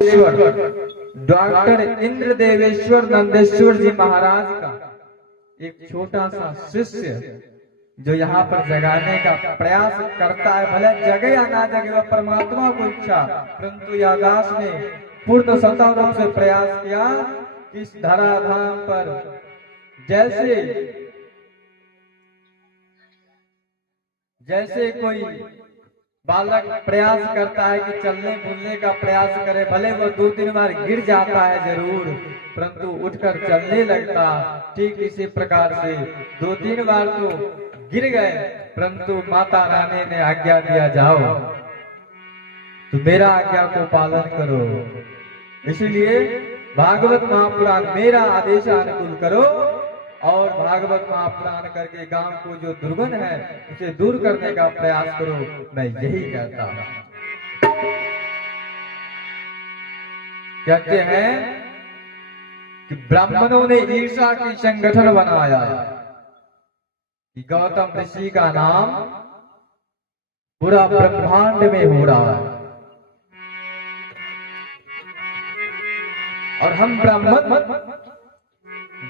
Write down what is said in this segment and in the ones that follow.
Doctor Indra देवेश्वर नंदेश्वर जी महाराज का एक छोटा सा शिष्य जो यहाँ पर जगाने का प्रयास करता है, भले जगे या ना जगे, वह परमात्मा को इच्छा, परंतु यागास ने पूर्ण सत्ता रूप से प्रयास किया कि इस धराधाम पर जैसे कोई बालक प्रयास करता है कि चलने बुलने का प्रयास करे, भले वो 2-3 बार गिर जाता है जरूर, परंतु उठकर चलने लगता। ठीक इसी प्रकार से 2-3 बार तो गिर गए, परंतु माता रानी ने आज्ञा दिया, जाओ तो मेरा आज्ञा को पालन करो। इसलिए भागवत महापुराण मेरा आदेश अनुकूल करो, और भागवत महापुराण करके गांव को जो दुर्गुण है उसे दूर करने का प्रयास करो। मैं यही कहता हूं। कहते हैं कि ब्राह्मणों ने ईर्षा की संगठन बनाया कि गौतम ऋषि का नाम पूरा ब्रह्मांड में हो रहा है, और हम ब्राह्मण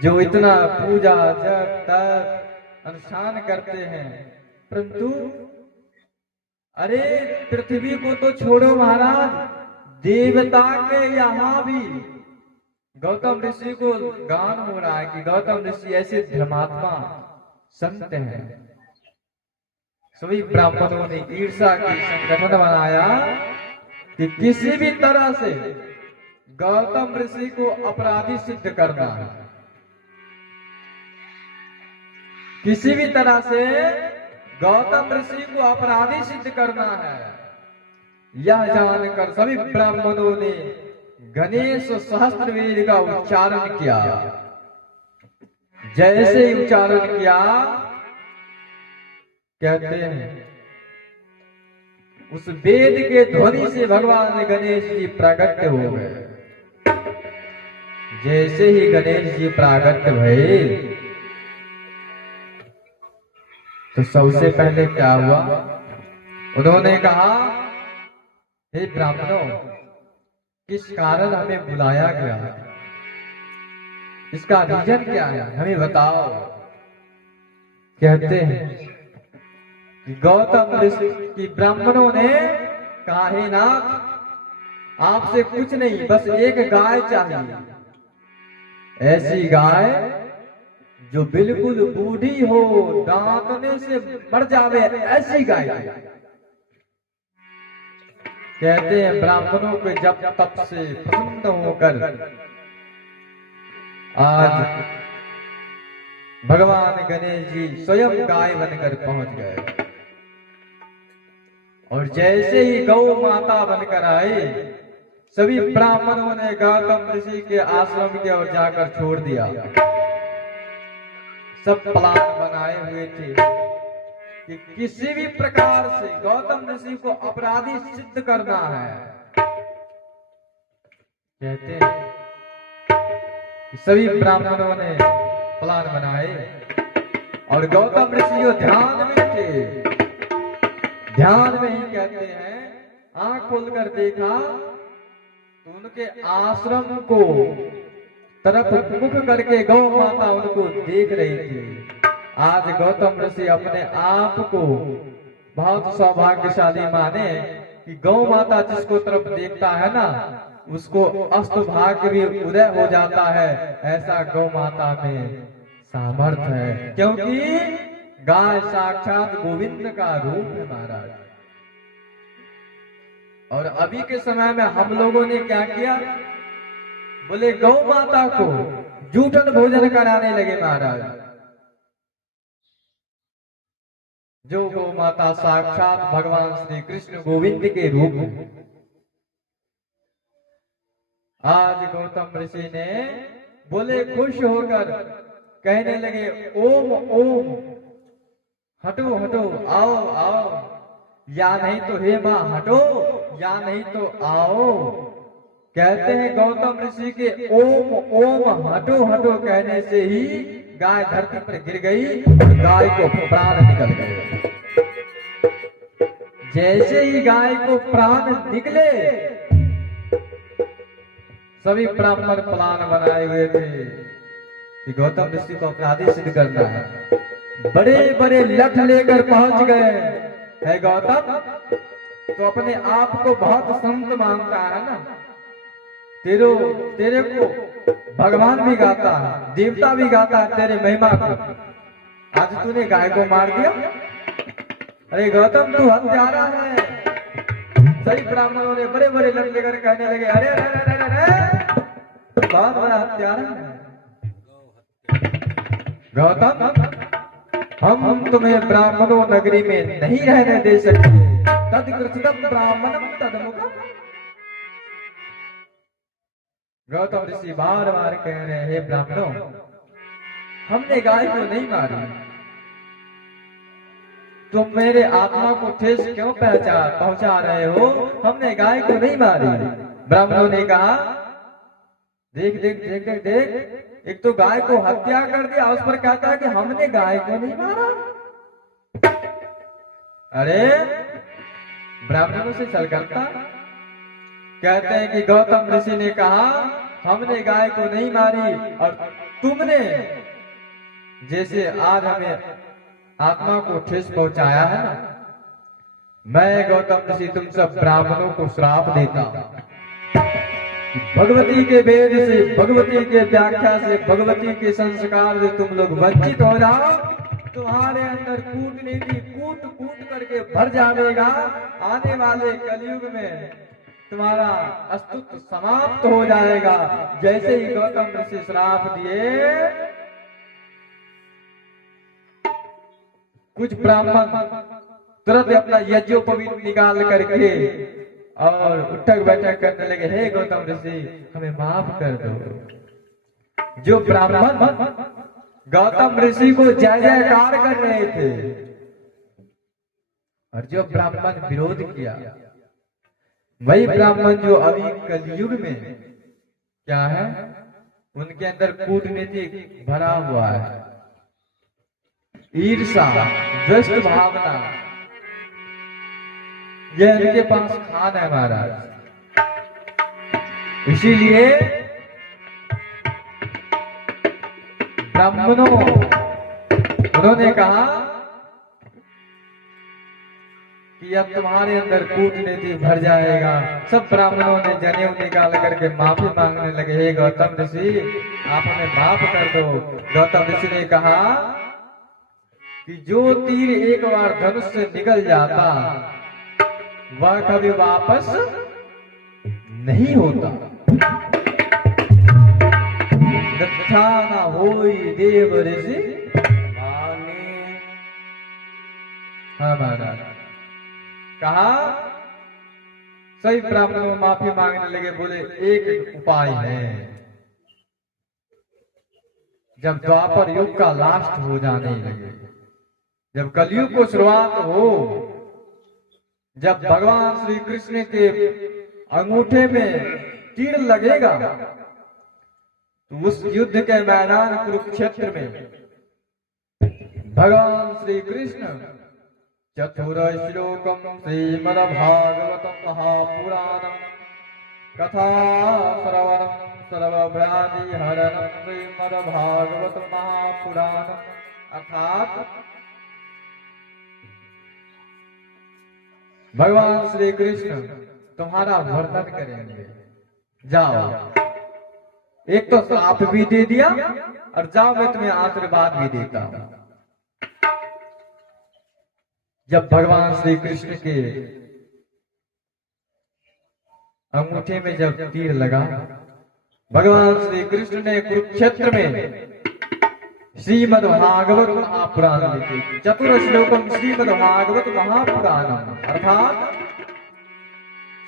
जो इतना पूजा जप तप अनुष्ठान करते हैं, परंतु अरे पृथ्वी को तो छोड़ो महाराज, देवता के यहाँ भी गौतम ऋषि को गान हो रहा है कि गौतम ऋषि ऐसे धर्मात्मा संत हैं। सभी ब्राह्मणों ने ईर्षा की संगठन बनाया कि किसी भी तरह से गौतम ऋषि को अपराधी सिद्ध करना है, किसी भी तरह से गौतम ऋषि को अपराधी सिद्ध करना है। यह जानकर सभी ब्राह्मणों ने गणेश सहस्त्र वेद का उच्चारण किया। जैसे ही उच्चारण किया, कहते हैं उस वेद के ध्वनि से भगवान गणेश जी प्रकट हो गए। जैसे ही गणेश जी प्रकट भये तो सबसे पहले क्या हुआ, उन्होंने कहा, हे ब्राह्मणों, किस कारण हमें बुलाया गया है, इसका रीजन क्या है, हमें बताओ। कहते हैं कि गौतम ऋषि की ब्राह्मणों ने कहा, हे नाथ, आपसे कुछ नहीं, बस एक गाय चाहिए, ऐसी गाय जो बिल्कुल बूढ़ी हो, दांतने से मर जावे, ऐसी गाय। कहते हैं ब्राह्मणों के जब तप से प्रसन्न होकर आज भगवान गणेश जी स्वयं गाय बनकर पहुंच गए, और जैसे ही गौ माता बनकर आए, सभी ब्राह्मणों ने गौतम ऋषि के आश्रम की ओर जाकर छोड़ दिया। सब प्लान बनाए हुए थे कि किसी भी प्रकार से गौतम ऋषि को अपराधी सिद्ध करना है। कहते हैं कि सभी ब्राह्मणों ने प्लान बनाए, और गौतम ऋषि जो ध्यान में थे, ध्यान में ही कहते हैं आंख खोलकर देखा तो उनके आश्रम को तरफ मुख करके गौ माता उनको देख रही थी। आज गौतम ऋषि अपने आप को बहुत सौभाग्यशाली माने कि गौ माता जिसको तरफ देखता है ना, उसको अस्त भाग्य भी उदय हो जाता है। ऐसा गौ माता में सामर्थ्य है, क्योंकि गाय साक्षात गोविंद का रूप है महाराज। और अभी के समय में हम लोगों ने क्या किया, बोले गौ माता को जूठन भोजन कराने लगे महाराज। जो गौ माता साक्षात भगवान श्री कृष्ण गोविंद के रूप में। आज गौतम ऋषि ने बोले खुश होकर कहने लगे, ओम ओम, हटो हटो, आओ आओ, या नहीं तो हे मां हटो, या नहीं तो आओ। कहते हैं गौतम ऋषि के ओम ओम हटो हटो कहने से ही गाय धरती पर गिर गई, गाय को प्राण निकल गए। जैसे ही गाय को प्राण निकले, सभी ब्राह्मण प्लान बनाए हुए थे कि गौतम ऋषि को अपराधी सिद्ध करना है। बड़े बड़े लठ लेकर पहुंच गए। है गौतम, तो अपने आप को बहुत संत मानता है ना, तेरे को भगवान भी गाता है, देवता भी गाता है तेरे महिमा को। आज तूने गाय को मार दिया। अरे गौतम, तू हत्यारा है। सही ब्राह्मणों ने बड़े बड़े लठ लेकर कहने लगे, अरे अरे अरे अरे, बहुत बड़ा हत्यारा है गौतम। हम तुम्हें ब्राह्मणों नगरी में नहीं रहने दे सकते। तत्कृतम ब्राह्मणम तदमुखम। गौतम ऋषि बार बार कह रहे हैं, ब्राह्मणों, हमने गाय को नहीं मारी, तुम मेरे आत्मा को ठेस क्यों पहुंचा रहे हो? हमने गाय को नहीं मारी। ब्राह्मणों ने कहा, देख देख देख देख देख, एक तो गाय को हत्या कर दिया, उस पर कहता है कि हमने गाय को नहीं मारा। अरे ब्राह्मणों से चल करता। कहते हैं कि गौतम ऋषि ने कहा, हमने गाय को नहीं मारी, और तुमने जैसे आज हमें आत्मा को ठेस पहुंचाया है ना, मैं गौतम ऋषि तुम सब ब्राह्मणों को श्राप देता हूं। भगवती के वेद से, भगवती के व्याख्या से, भगवती के संस्कार से तुम लोग वंचित हो जाओ। तुम्हारे अंदर कूटनीति कूट कूट करके भर जाएगा। आने वाले कलयुग में तुम्हारा अस्तित्व समाप्त हो जाएगा। जैसे ही गौतम ऋषि श्राप दिए, कुछ ब्राह्मण तुरंत अपना यज्ञोपवीत निकाल करके और उठक बैठक करने लगे, हे गौतम ऋषि, हमें माफ कर दो। जो ब्राह्मण गौतम ऋषि को जय जयकार कर रहे थे, और जो ब्राह्मण विरोध किया, वही ब्राह्मण जो अभी कलयुग में क्या है, उनके अंदर कूटनीति भरा हुआ है, ईर्षा, द्वेष भावना, यह इनके पास खान है महाराज। इसीलिए ब्राह्मणों उन्होंने कहा कि अब तुम्हारे अंदर कूटनीति भर जाएगा। सब ब्राह्मणों ने जनेऊ निकाल करके माफी मांगने लगे, हे गौतम ऋषि, आप हमें माफ कर दो। गौतम ऋषि ने कहा कि जो तीर एक बार धनुष से निकल जाता, वह कभी वापस नहीं होता। रक्षा न होई देव ऋषि माने। हाँ महाराज, कहा सही ब्राह्मणों माफी मांगने लगे। बोले, एक उपाय है, जब द्वापर युग का लास्ट हो जाने लगे, जब कलयुग को शुरुआत हो, जब भगवान श्री कृष्ण के अंगूठे में तीर लगेगा, तो उस युद्ध के मैदान कुरुक्षेत्र में भगवान श्री कृष्ण चतुर श्लोकम श्रीमद्भागवतम महापुराणम कथा श्रवणम सर्वव्याधि हरणम श्रीमद्भागवतम महापुराणम, अर्थात भगवान श्री कृष्ण तुम्हारा वर्णन करेंगे। जाओ, एक तो श्राप भी दे दिया, और जाओ मैं तुम्हें आशीर्वाद भी देता हूं। जब भगवान श्री कृष्ण के अंगूठे में जब तीर लगा, भगवान श्री कृष्ण ने कुरुक्षेत्र में श्रीमद् भागवत महापुराण लिखे। चतुर श्लोकम श्रीमद् भागवत महापुराणम, अर्थात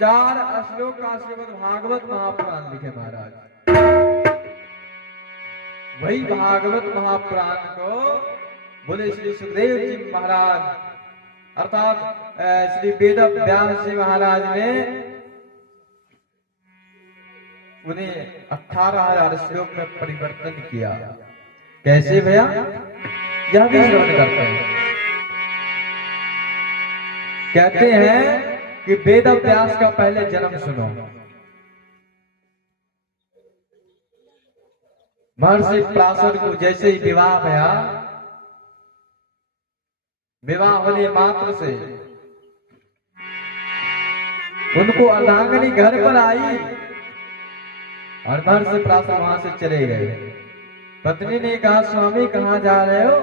4 श्लोक का श्रीमद् भागवत महापुराण लिखे महाराज। वही भागवत महापुराण को बोले श्री सुखदेव जी महाराज, अर्थात श्री वेद व्यास जी महाराज ने उन्हें 18,000 श्लोक में परिवर्तन किया। कैसे भैया? यह भी श्रवण करते हैं। कहते हैं कि वेद व्यास का पहले जन्म सुनो। महर्षि पराशर को जैसे ही विवाह भया, विवाह होने मात्र से उनको अर्धांगिनी घर पर आई और महर्षि पराशर वहां से चले गए। पत्नी ने कहा, स्वामी कहाँ जा रहे हो?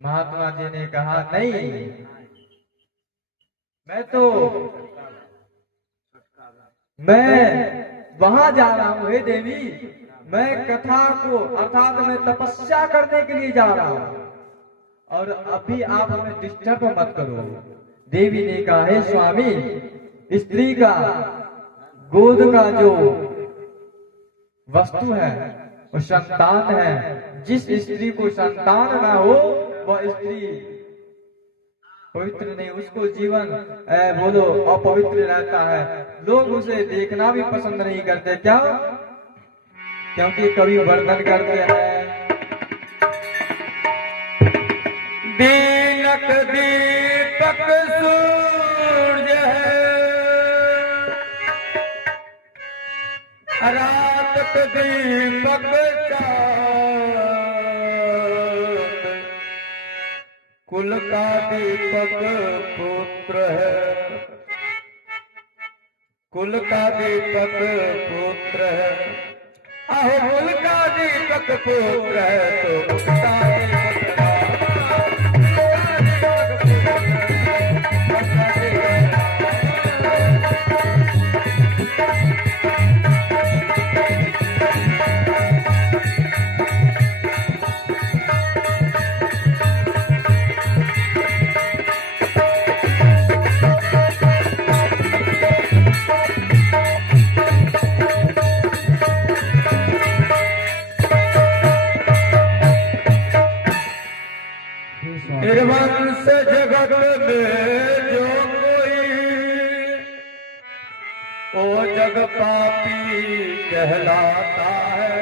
महात्मा जी ने कहा, नहीं, मैं वहां जा रहा हूं। हे देवी, मैं कथा को अर्थात मैं तपस्या करने के लिए जा रहा हूं और अभी आप हमें डिस्टर्ब मत करो। देवी ने कहा, हे स्वामी, स्त्री का गोद का जो वस्तु है वो संतान है। जिस स्त्री को संतान ना हो वह स्त्री पवित्र नहीं, उसको जीवन बोलो अपवित्र रहता है। लोग उसे देखना भी पसंद नहीं करते। क्या? क्योंकि कवि वर्णन करते हैं, दीनक दीपक सूरज है, रात दीपक कुल का दीपक पुत्र है, कुल का दीपक पुत्र है। आहो कुल का दीपक पुत्र है तो उसका निर्वंश जगत में जो कोई ओ जग पापी कहलाता है।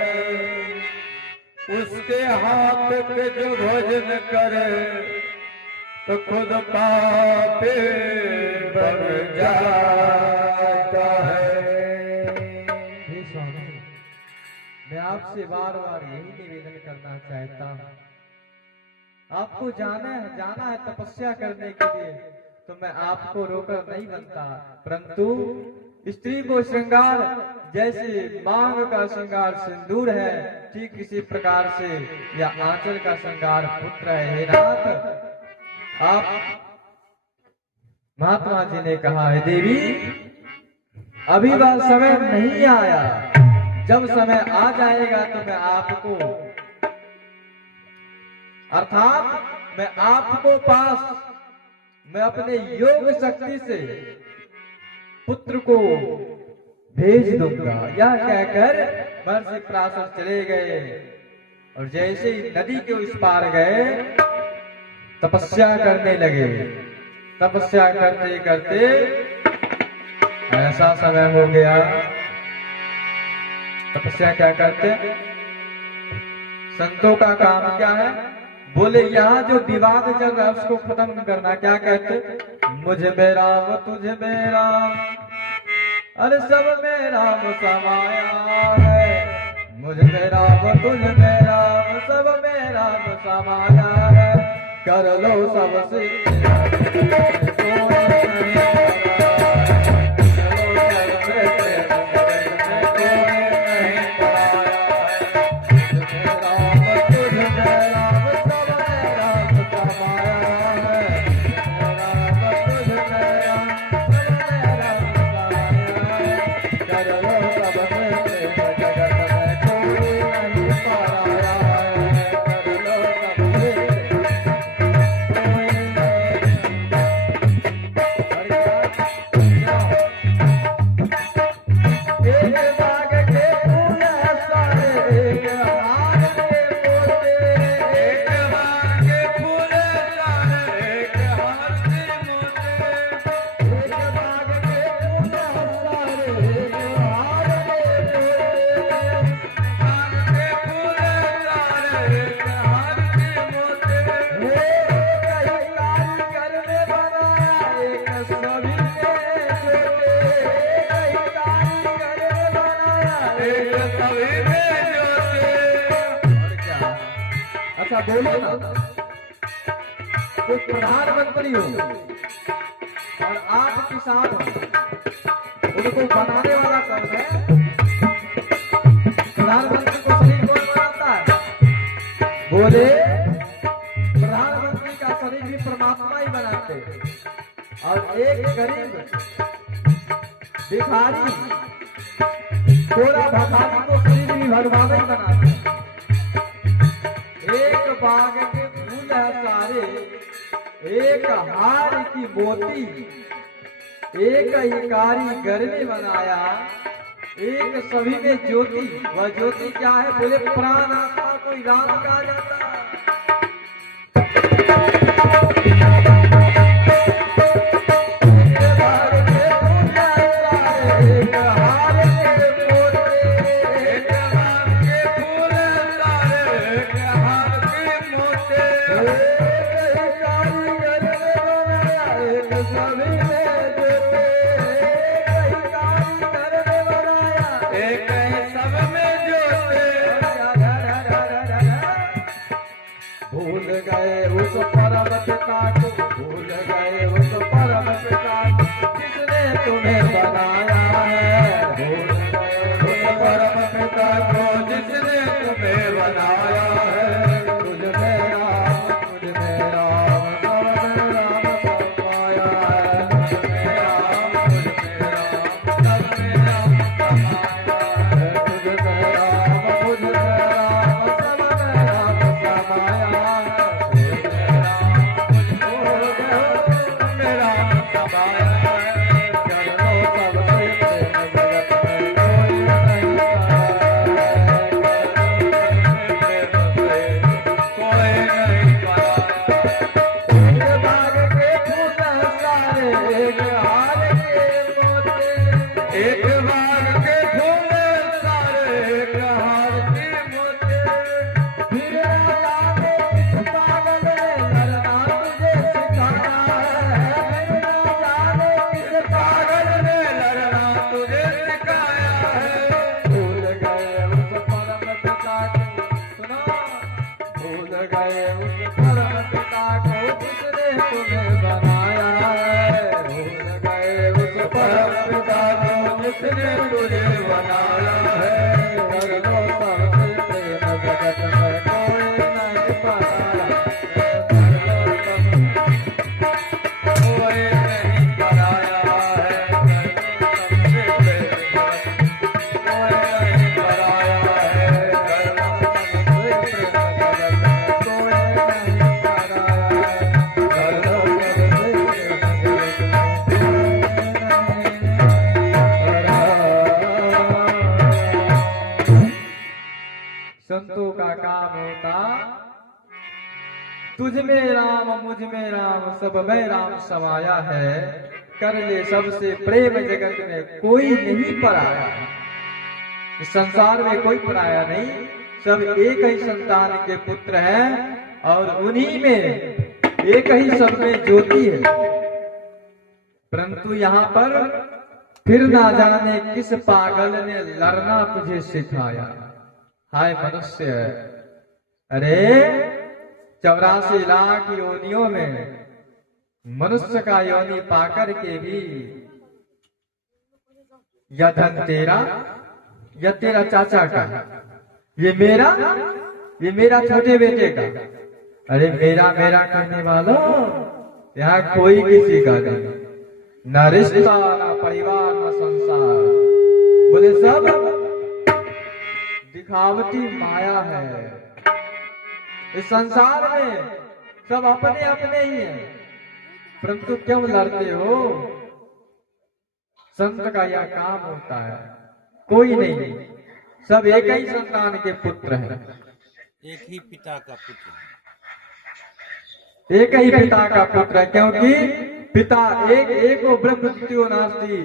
उसके हाथ पे जो भोजन करे तो खुद पापी बन जाता है। मैं आपसे बार बार यही निवेदन करना चाहता हूँ, आपको जाना है तपस्या करने के लिए, तो मैं आपको रोकर नहीं बनता, परंतु स्त्री को श्रृंगार जैसे मांग का श्रृंगार सिंदूर है, ठीक इसी प्रकार से या आंचल का श्रृंगार पुत्र है। हे नाथ, आप महात्मा जी ने कहा, है देवी, अभी वह समय नहीं आया, जब समय आ जाएगा तो मैं आपको अर्थात मैं आपको पास मैं अपने योग शक्ति से पुत्र को भेज दूंगा। यह कहकर महर्षि पराशर चले गए और जैसे ही नदी के उस पार गए तपस्या करने लगे। तपस्या करते करते ऐसा समय हो गया, तपस्या क्या करते, संतों का काम क्या है, बोले यहाँ जो विवाद चल रहा है उसको खत्म करना। क्या कहते, मुझे में राम तुझे में राम, अरे सब में राम समाया है। मुझे में राम तुझे में राम, सब में राम समाया है। कर लो सबसे अच्छा बोलो ना, कुछ प्रधानमंत्री हो और आप किसान हो, उनको बनाने वाला कौन है? प्रधानमंत्री को शरीर कौन बनाता है? बोले प्रधानमंत्री का शरीर भी परमात्मा ही बनाते हैं, और एक गरीब भिखारी थोड़ा भखारी को शरीर भी भगवान ही बनाते हैं। एक बाग के फूल है सारे, एक हार की मोती, एक ही कारीगर ने बनाया, एक सभी में ज्योति। वह ज्योति क्या है? बोले प्राण आत्मा को राम कहा जाता है। भूल गए उस परम पिता को, भूल गए उस परम पिता को, जिसने तुम्हें बनाया है। भूल गए उस परम पिता को, जिसने तुम्हें बनाया है। तुझ में राम, तुझ में राम, सब में राम समाया है। तुझ में राम, तुझ में राम, सब में राम समाया है। तुझ में राम, तुझ में राम, सब में राम समाया है। संतों का काम होता तुझ में राम, मुझ में राम, सब में राम समाया है। कर ले सबसे प्रेम, जगत में कोई नहीं पराया। इस संसार में कोई पराया नहीं, सब एक ही संतान के पुत्र हैं, और उन्हीं में एक ही सब में ज्योति है। परंतु यहाँ पर फिर ना जाने किस पागल ने लड़ना तुझे सिखाया। हाय मनुष्य, अरे 84 लाख योनियों में मनुष्य का योनि पाकर के भी या धन तेरा या तेरा चाचा का, ये मेरा छोटे बेटे का। अरे मेरा मेरा करने वालों, यहाँ कोई किसी का नहीं, न रिश्ता, न परिवार, न संसार। बोले सब दिखावटी माया है। इस संसार में सब अपने अपने ही हैं, परंतु क्यों लड़ते हो? संत का यह काम होता है, कोई नहीं, सब एक ही संतान के पुत्र हैं, एक ही पिता का पुत्र, एक ही पिता का पुत्र है। क्योंकि पिता एक एक ब्रह्म द्वितीयो नास्ति।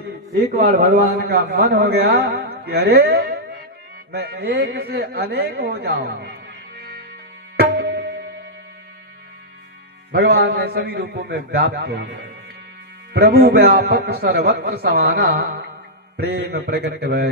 एक बार भगवान का मन हो गया कि अरे मैं एक से अनेक हो जाऊं। भगवान ने सभी रूपों में व्याप्त हो गए। प्रभु व्यापक सर्वत्र समाना, प्रेम प्रकट भय।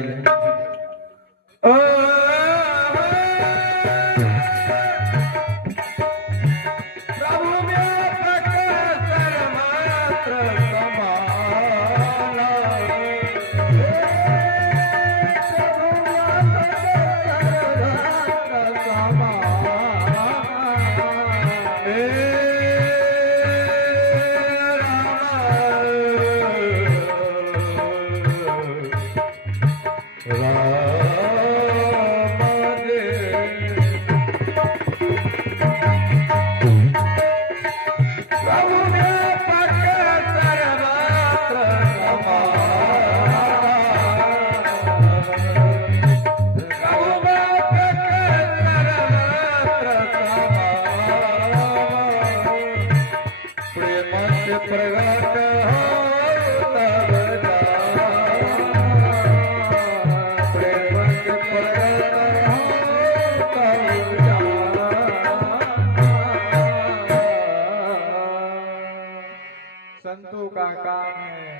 संतों का काम है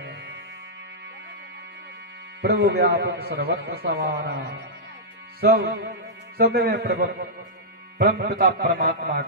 प्रभु व्यापक सर्वत्र समाना, सब में प्रभु परम पिता परमात्मा